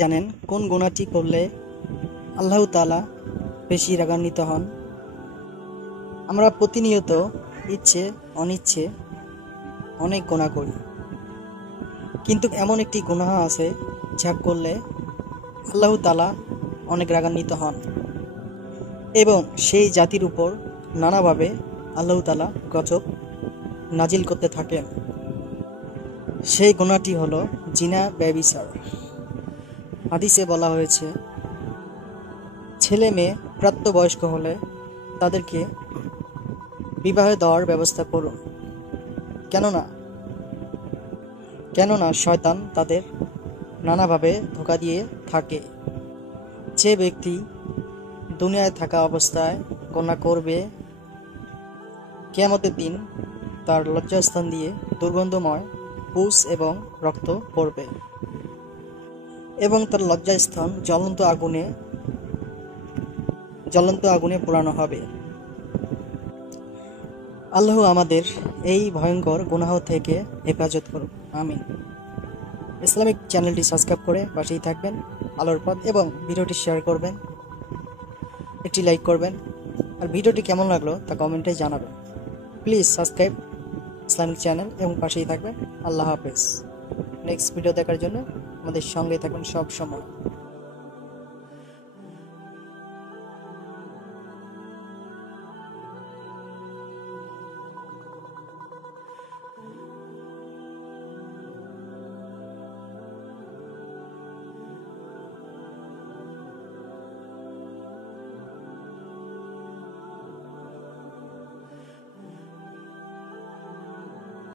জানেন কোন গুনাহটি করলে আল্লাহ তাআলা বেশি রাগান্বিত হন? আমরা প্রতিনিয়ত ইচ্ছে অনিচ্ছে অনেক গুনাহ করি, কিন্তু এমন একটি গুনাহ আছে যা করলে আল্লাহ তাআলা অনেক রাগান্বিত হন এবং সেই জাতির উপর নানাভাবে আল্লাহ তাআলা গজব নাজিল করতে থাকেন। সেই গুনাহটি হলো জিনা, ব্যভিচার। হাদিসে বলা হয়েছে, ছেলে মেয়ে প্রাপ্তবয়স্ক হলে তাদেরকে বিবাহ দেওয়ার ব্যবস্থা করুন, কেননা শয়তান তাদের নানাভাবে ধোঁকা দিয়ে থাকে। যে ব্যক্তি দুনিয়ায় থাকা অবস্থায় গোনা করবে, কিয়ামতের দিন তার লজ্জাস্থান দিয়ে দুর্গন্ধময় পুষ এবং রক্ত পড়বে এবং তার লজ্জাস্থান জ্বলন্ত আগুনে পোড়ানো হবে। আল্লাহ আমাদের এই ভয়ঙ্কর গুনাহ থেকে হেফাজত করুন, আমিন। ইসলামিক চ্যানেলটি সাবস্ক্রাইব করে পাশেই থাকবেন, আলোর পথ, এবং ভিডিওটি শেয়ার করবেন, একটি লাইক করবেন, আর ভিডিওটি কেমন লাগলো তা কমেন্টে জানাবেন। প্লিজ সাবস্ক্রাইব ইসলামিক চ্যানেল এবং পাশেই থাকবেন। আল্লাহ হাফেজ। নেক্সট ভিডিও দেখার জন্য আমাদের সঙ্গে থাকুন সব সময়।